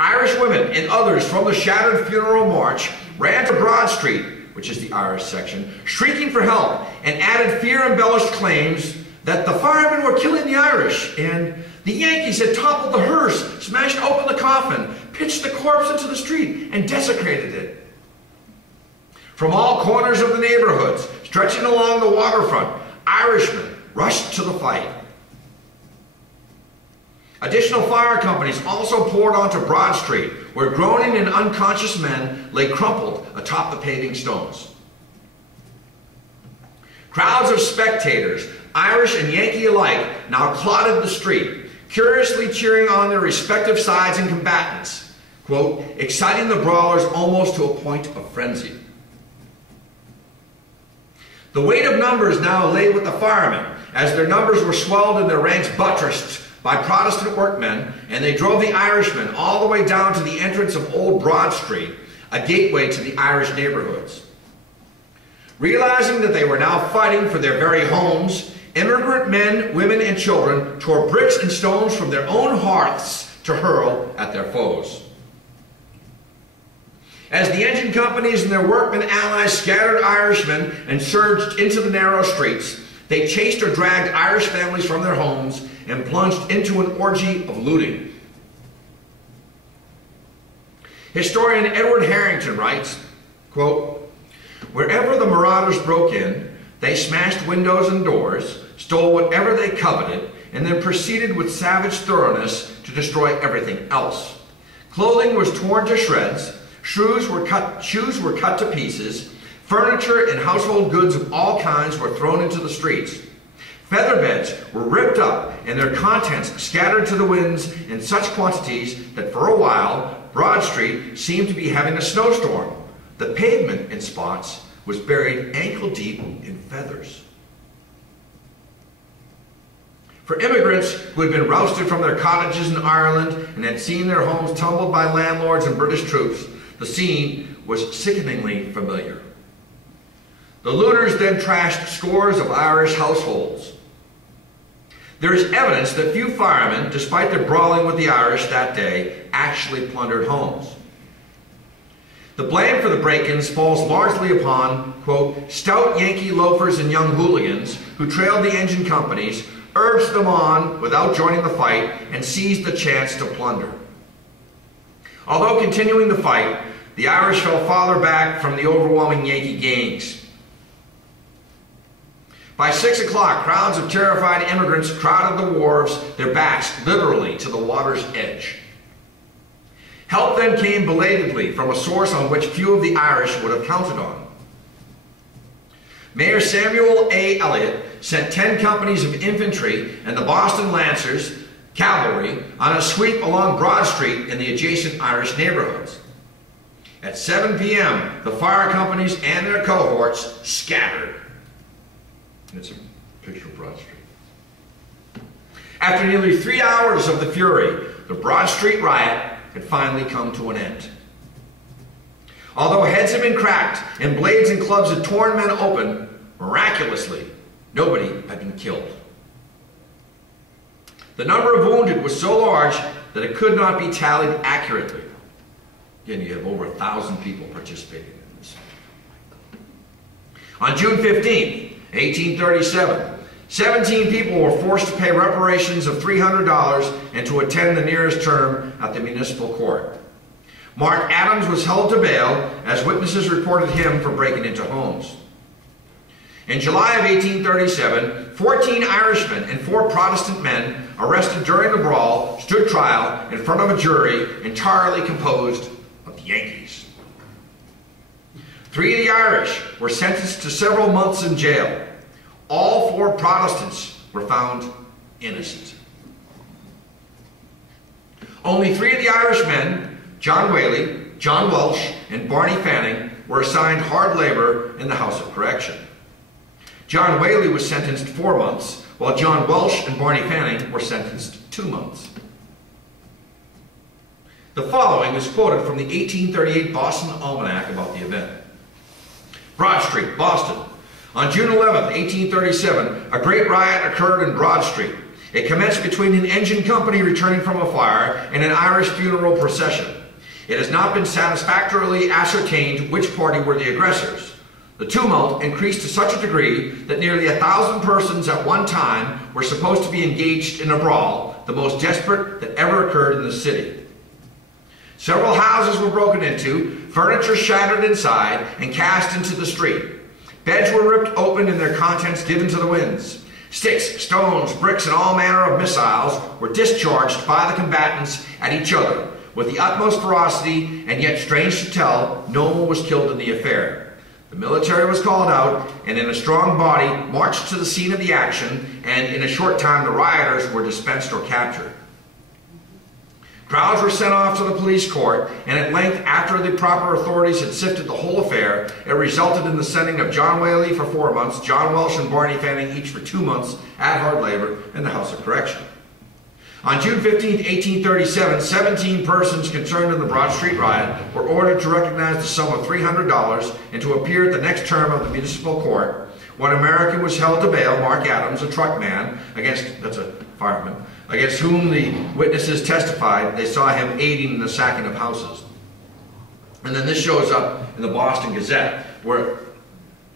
Irish women and others from the shattered funeral march ran to Broad Street, which is the Irish section, shrieking for help, and added fear-embellished claims that the firemen were killing the Irish, and the Yankees had toppled the hearse, smashed open the coffin, pitched the corpse into the street, and desecrated it. From all corners of the neighborhoods, stretching along the waterfront, Irishmen rushed to the fight. Additional fire companies also poured onto Broad Street, where groaning and unconscious men lay crumpled atop the paving stones. Crowds of spectators, Irish and Yankee alike, now clotted the street, curiously cheering on their respective sides and combatants, quote, exciting the brawlers almost to a point of frenzy. The weight of numbers now lay with the firemen, as their numbers were swelled and their ranks buttressed by Protestant workmen, and they drove the Irishmen all the way down to the entrance of Old Broad Street, a gateway to the Irish neighborhoods. Realizing that they were now fighting for their very homes, immigrant men, women, and children tore bricks and stones from their own hearths to hurl at their foes. As the engine companies and their workmen allies scattered Irishmen and surged into the narrow streets, they chased or dragged Irish families from their homes and plunged into an orgy of looting. Historian Edward Harrington writes, quote, wherever the marauders broke in, they smashed windows and doors, stole whatever they coveted, and then proceeded with savage thoroughness to destroy everything else. Clothing was torn to shreds, shoes were cut to pieces, furniture and household goods of all kinds were thrown into the streets. Feather beds were ripped up and their contents scattered to the winds in such quantities that for a while Broad Street seemed to be having a snowstorm. The pavement in spots was buried ankle deep in feathers. For immigrants who had been rousted from their cottages in Ireland and had seen their homes tumbled by landlords and British troops, the scene was sickeningly familiar. The looters then trashed scores of Irish households. There is evidence that few firemen, despite their brawling with the Irish that day, actually plundered homes. The blame for the break-ins falls largely upon, quote, stout Yankee loafers and young hooligans who trailed the engine companies, urged them on without joining the fight, and seized the chance to plunder. Although continuing the fight, the Irish fell farther back from the overwhelming Yankee gangs. By 6 o'clock, crowds of terrified immigrants crowded the wharves, their backs literally to the water's edge. Help then came belatedly from a source on which few of the Irish would have counted on. Mayor Samuel A. Eliot sent 10 companies of infantry and the Boston Lancers, cavalry, on a sweep along Broad Street in the adjacent Irish neighborhoods. At 7 p.m., the fire companies and their cohorts scattered. It's a picture of Broad Street. After nearly 3 hours of the fury, the Broad Street riot had finally come to an end. Although heads had been cracked and blades and clubs had torn men open, miraculously, nobody had been killed. The number of wounded was so large that it could not be tallied accurately. Again, you have over 1,000 people participating in this. On June 15th, 1837, 17 people were forced to pay reparations of $300 and to attend the nearest term at the municipal court. Mark Adams was held to bail as witnesses reported him for breaking into homes. In July of 1837, 14 Irishmen and 4 Protestant men arrested during the brawl stood trial in front of a jury entirely composed of the Yankees. 3 of the Irish were sentenced to several months in jail. All 4 Protestants were found innocent. Only 3 of the Irish men, John Whaley, John Welsh, and Barney Fanning, were assigned hard labor in the House of Correction. John Whaley was sentenced 4 months, while John Welsh and Barney Fanning were sentenced 2 months. The following is quoted from the 1838 Boston Almanac about the event. Broad Street, Boston. On June 11, 1837, a great riot occurred in Broad Street. It commenced between an engine company returning from a fire and an Irish funeral procession. It has not been satisfactorily ascertained which party were the aggressors. The tumult increased to such a degree that nearly 1,000 persons at one time were supposed to be engaged in a brawl, the most desperate that ever occurred in the city. Several houses were broken into, furniture shattered inside and cast into the street. Beds were ripped open and their contents given to the winds. Sticks, stones, bricks, and all manner of missiles were discharged by the combatants at each other with the utmost ferocity, and yet, strange to tell, no one was killed in the affair. The military was called out, and in a strong body marched to the scene of the action, and in a short time the rioters were dispensed or captured. Crowds were sent off to the police court, and at length, after the proper authorities had sifted the whole affair, it resulted in the sending of John Whaley for 4 months, John Welsh and Barney Fanning each for 2 months at hard labor in the House of Correction. On June 15, 1837, 17 persons concerned in the Broad Street riot were ordered to recognize the sum of $300 and to appear at the next term of the municipal court. One American was held to bail, Mark Adams, a truck man, that's a fireman, against whom the witnesses testified they saw him aiding in the sacking of houses. And then this shows up in the Boston Gazette, where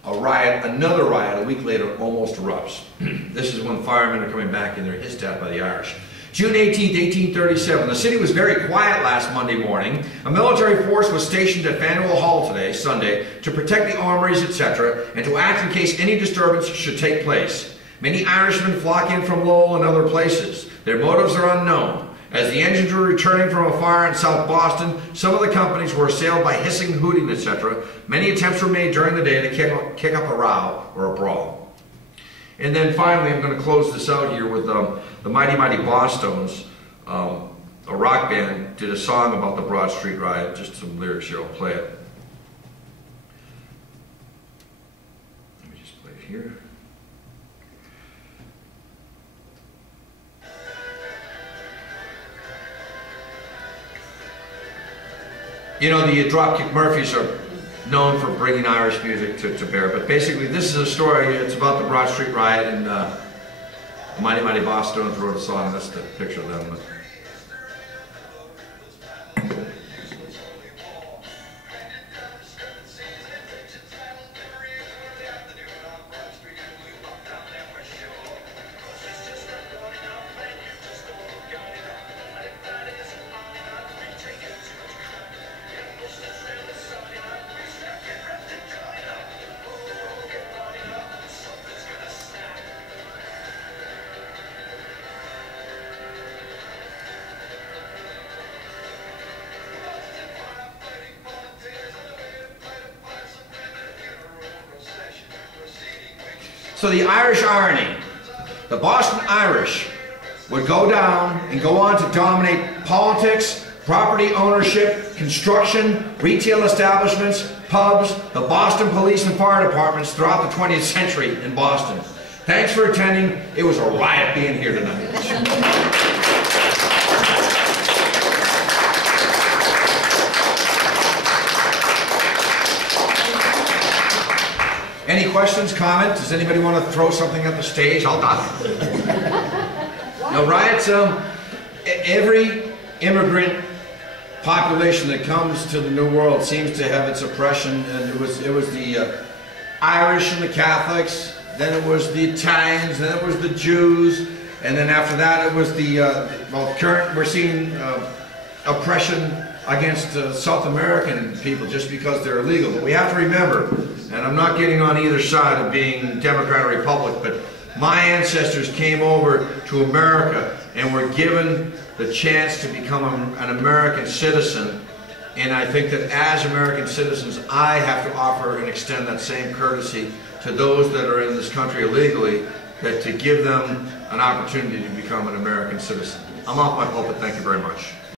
another riot a week later almost erupts. This is when firemen are coming back and they're hissed at by the Irish. June 18, 1837, the city was very quiet last Monday morning. A military force was stationed at Faneuil Hall today, Sunday, to protect the armories, etc., and to act in case any disturbance should take place. Many Irishmen flock in from Lowell and other places. Their motives are unknown. As the engines were returning from a fire in South Boston, some of the companies were assailed by hissing, hooting, etc. Many attempts were made during the day to kick up a row or a brawl. And then finally, I'm going to close this out here with the Mighty Mighty Bosstones, a rock band, did a song about the Broad Street riot. Just some lyrics here, I'll play it. Let me just play it here. You know, the Dropkick Murphys are known for bringing Irish music to bear, but basically this is a story. It's about the Broad Street riot, and the Mighty Mighty Bosstones wrote a song. That's the picture of them. So the Irish irony, the Boston Irish would go down and go on to dominate politics, property ownership, construction, retail establishments, pubs, the Boston police and fire departments throughout the 20th century in Boston. Thanks for attending. It was a riot being here tonight. Any questions, comments? Does anybody want to throw something at the stage? I'll die. Now, riots, every immigrant population that comes to the New World seems to have its oppression, and it was the Irish and the Catholics, then it was the Italians, then it was the Jews, and then after that it was we're seeing oppression against South American people just because they're illegal. But we have to remember, and I'm not getting on either side of being Democrat or Republic, but my ancestors came over to America and were given the chance to become an American citizen. And I think that as American citizens, I have to offer and extend that same courtesy to those that are in this country illegally, that to give them an opportunity to become an American citizen. I'm off my pulpit. Thank you very much.